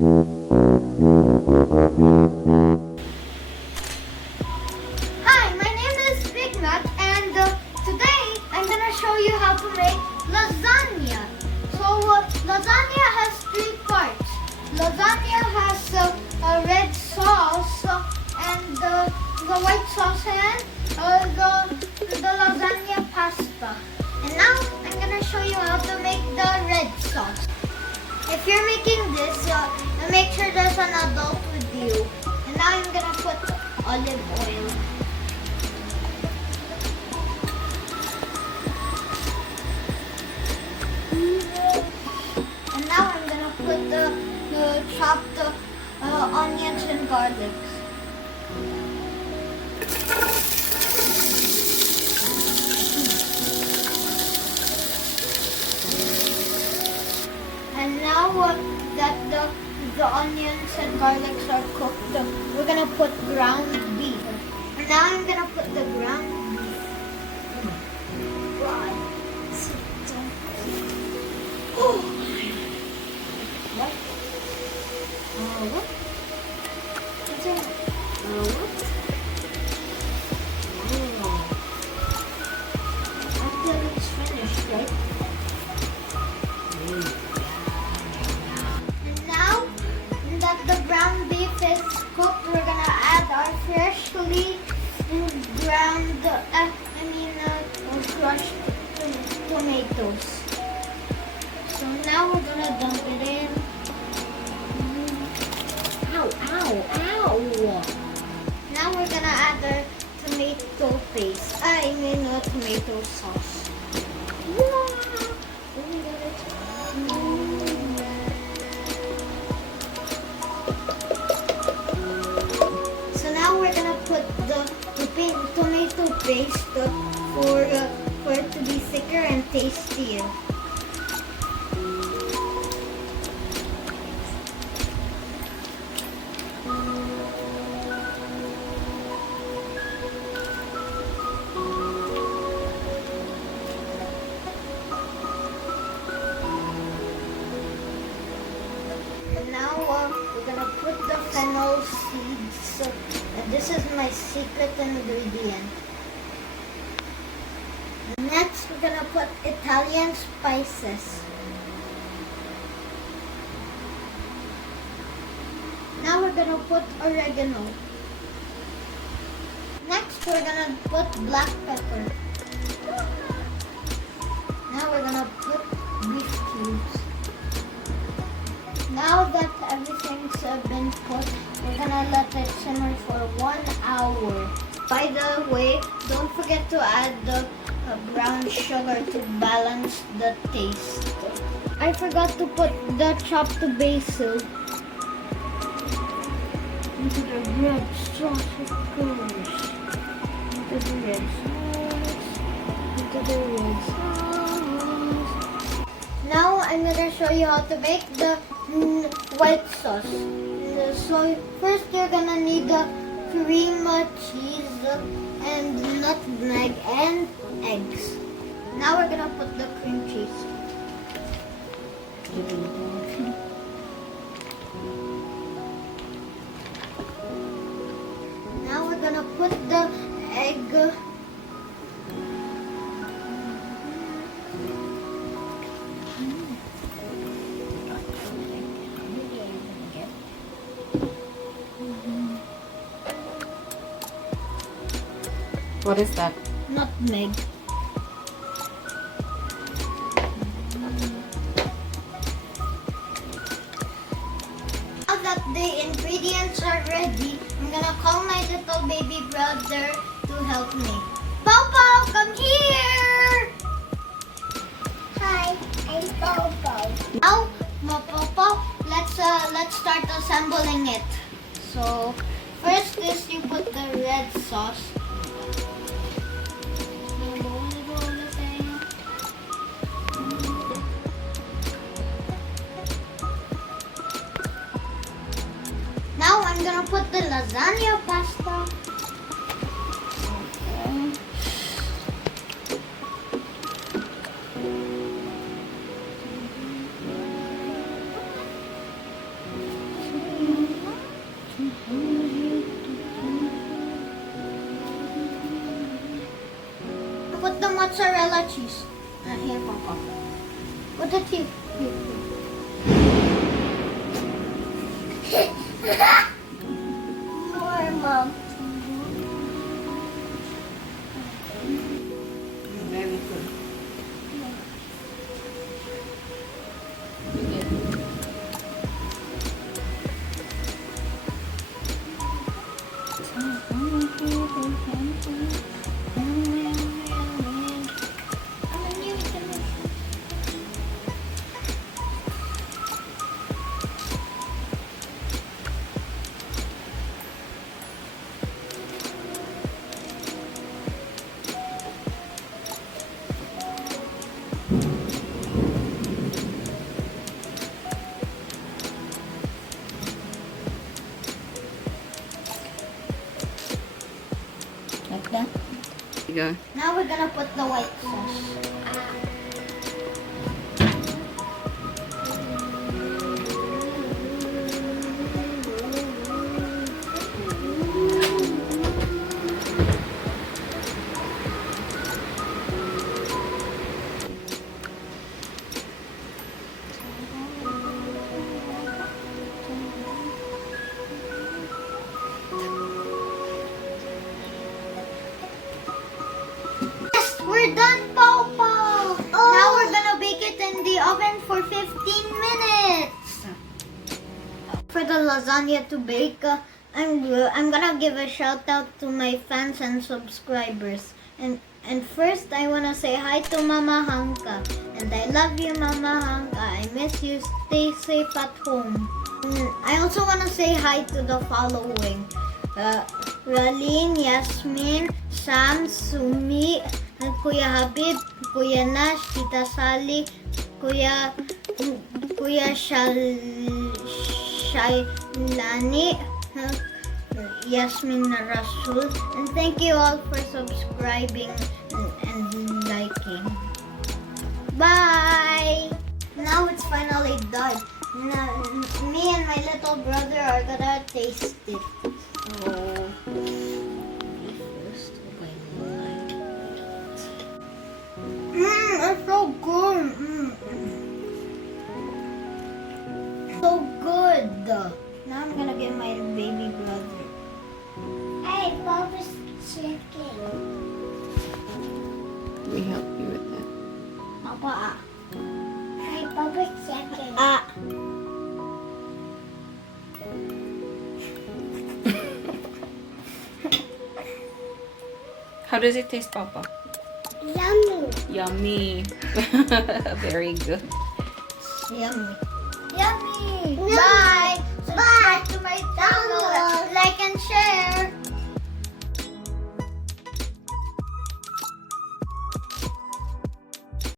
Hi, my name is Big Nut, and today I'm gonna show you how to make lasagna. So lasagna has three parts. Lasagna has a red sauce and the white sauce and the lasagna pasta. And now I'm gonna show you how to make the red sauce. If you're making this, make sure there's an adult with you. And now I'm gonna put olive oil. And now I'm gonna put the chopped onions and garlics. And now that the onions and garlics are cooked, we're gonna put ground beef. And now I'm gonna put the ground beef. Right. Oh. What? What? What's it? What? After it's finished, right? And now that the ground beef is cooked, we're gonna add our freshly ground, crushed tomatoes. So now we're gonna dump it in. Ow, ow, ow! Now we're gonna add our tomato paste. Tomato sauce. So now we're gonna put the tomato paste for it to be thicker and tastier. And now we're gonna put the fennel seeds. And this is my secret ingredient. Next, we're gonna put Italian spices. Now we're gonna put oregano. Next, we're gonna put black pepper. Now we're gonna put beef cubes. Now that everything's been put, we're gonna let it simmer for 1 hour. By the way, don't forget to add the brown sugar to balance the taste. I forgot to put the chopped basil. Into the red sauce it goes. Into the red sauce. Into the red sauce. Now I'm gonna show you how to make the white sauce. So first you're gonna need the cream cheese and nutmeg and eggs. Now we're gonna put the cream cheese. Now we're gonna put the egg. What is that? Nutmeg. Now that the ingredients are ready, I'm gonna call my little baby brother to help me. Popo, come here! Hi, I'm Popo. Now, Popo, let's start assembling it. So first is you put the red sauce. Now I'm gonna put the lasagna pasta. Okay. mozzarella cheese. Here, Papa. Put it here. More, Mom. Very good. Like that. You go. Now we're gonna put the white sauce. Yes, we're done, Papa! Now we're gonna bake it in the oven for 15 minutes. For the lasagna to bake, I'm gonna give a shout out to my fans and subscribers. And first, I wanna say hi to Mama Hanka. And I love you, Mama Hanka. I miss you. Stay safe at home. I also wanna say hi to the following. Raline, Yasmin, Sam, Sumi, Kuya Habib, Kuya Nash, Tita Sally, Kuya Shailani, Yasmin Rasul, and thank you all for subscribing and liking. Bye! Now it's finally done. Now, me and my little brother are gonna taste it. So, first it's so good. So good. Now I'm gonna get my baby brother. Hey, Papa's chicken. We help you with that. Papa. Hey, Papa's chicken. Ah. How does it taste, Papa? Yummy. Yummy. Very good. Yummy. Yummy.